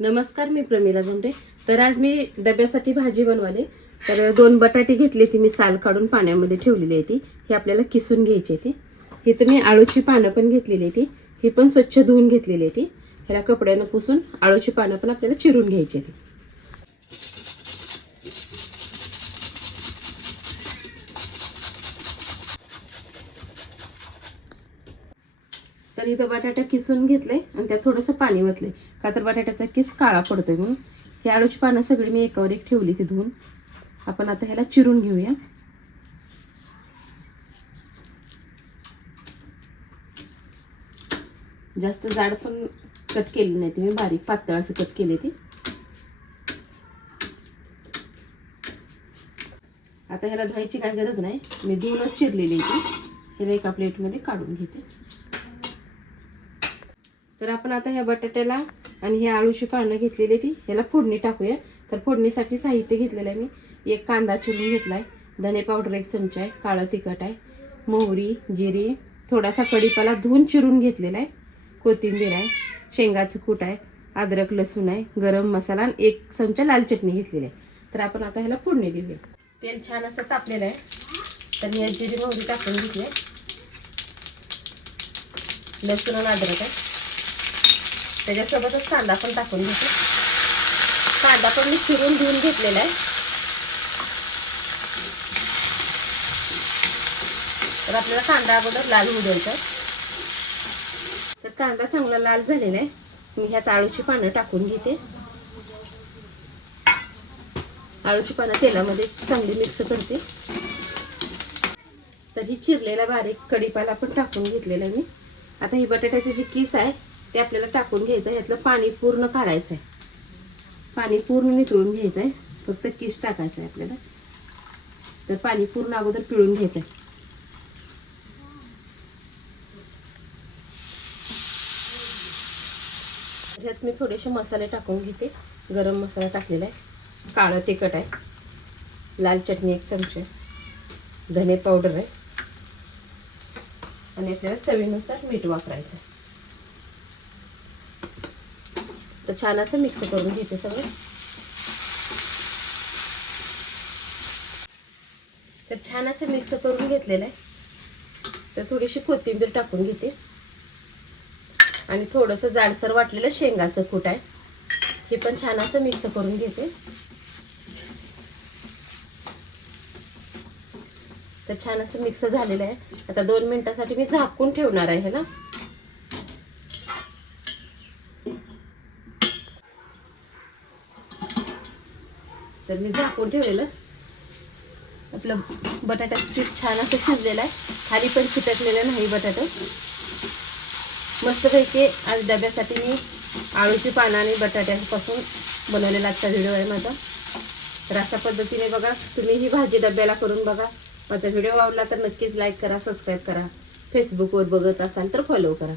नमस्कार मी प्रमिला जमरे तर आज मी डब्यासाठी भाजी बनवाले. तर दोन बटाटे घेतले ती मी साल काढून पाण्यामध्ये ठेवलेली आहे ती. ही आपल्याला किसून घ्यायची आहे ती. ही तर मी आळूची पानं पण घेतलेली आहे ती. ही पण स्वच्छ धुवून घेतलेली आहे ती. ह्याला कपड्यानं पुसून आळूची पानं पण आपल्याला चिरून घ्यायची आहे ती. तर इथं बटाटा किसून घेतले आणि त्यात थोडंसं पाणी वतले का तर बटाट्याचा किस काळा पडतोय म्हणून. ही आळूची पानं सगळी मी एकावर एक ठेवली ती धुवून. आपण आता ह्याला चिरून घेऊया. जास्त जाड पण कट केली नाही ती मी बारीक पातळ असं कट केले ती. आता ह्याला धुवायची काय गरज नाही. मी धुवूनच चिरलेली आहे ती. ह्याला एका प्लेटमध्ये काढून घेते. तर आपण आता ह्या बटाट्याला आणि ह्या आळूची पानं घेतलेली ती. ह्याला फोडणी टाकूया. तर फोडणीसाठी साहित्य घेतलेलं आहे मी. एक कांदा चिरून घेतलाय. धने पावडर एक चमचा आहे. काळं तिखट आहे. मोहरी जिरी थोडासा कढीपाला धुवून चिरून घेतलेला आहे. कोथिंबीर आहे. शेंगाचं कूट आहे. अद्रक लसूण आहे. गरम मसाला आणि एक चमचा लाल चटणी घेतलेली आहे. तर आपण आता ह्याला फोडणी देऊया. तेल छान असं तापलेलं आहे. तर मी जिरी मोहरी टाकून घेतली लसूण आणि अद्रक आहे. त्याच्यासोबतच कांदा पण टाकून घेते. कांदा पण मी फिरून धुवून घेतलेला आहे. तर आपल्याला कांदा अगोदर लाल होऊ द्यायचा तर कांदा चांगला लाल झालेला आहे. मी ह्यात आळूची पानं टाकून घेते. आळूची पानं तेलामध्ये चांगली मिक्स करते. तर ही चिरलेला बारीक कडीपाला पण टाकून घेतलेला आहे मी. आता ही बटाट्याची जी किस आहे ते आपल्याला टाकून घ्यायचं आहे यातलं पाणी पूर्ण काढायचं आहे पाणी पूर्ण नितळून घ्यायचं आहे फक्त किस टाकायचं आहे आपल्याला. तर पाणी पूर्ण अगोदर पिळून घ्यायचं आहे ह्यात मी थोडेसे मसाले टाकून घेते. गरम मसाला टाकलेला आहे. काळं तिखट आहे. लाल चटणी एक चमचे धने पावडर आहे. आणि आपल्याला चवीनुसार मीठ वापरायचं आहे तर छान असं मिक्स करून घेते सगळं. तर छान असं मिक्स करून घेतलेलं आहे. तर थोडीशी कोथिंबीर टाकून घेते. आणि थोडंसं जाडसर वाटलेलं शेंगाचं कूट आहे. हे पण छान असं मिक्स करून घेते. तर छान असं मिक्स झालेलं आहे. आता दोन मिनटासाठी मी झाकून ठेवणार आहे ना तर मी झाकून ठेवलेलं. आपलं बटाट्याचं पीठ छान असं शिजलेलं आहे. खाली पण चिटकलेलं नाही बटाटा. मस्तपैकी आज डब्यासाठी मी आळूची पानं आणि बटाट्यापासून बनवलेला आजचा व्हिडिओ आहे माझा. तर अशा पद्धतीने बघा तुम्ही ही भाजी डब्याला करून बघा. माझा व्हिडिओ आवडला तर नक्कीच लाईक करा सबस्क्राईब करा. फेसबुकवर बघत असाल तर फॉलो करा.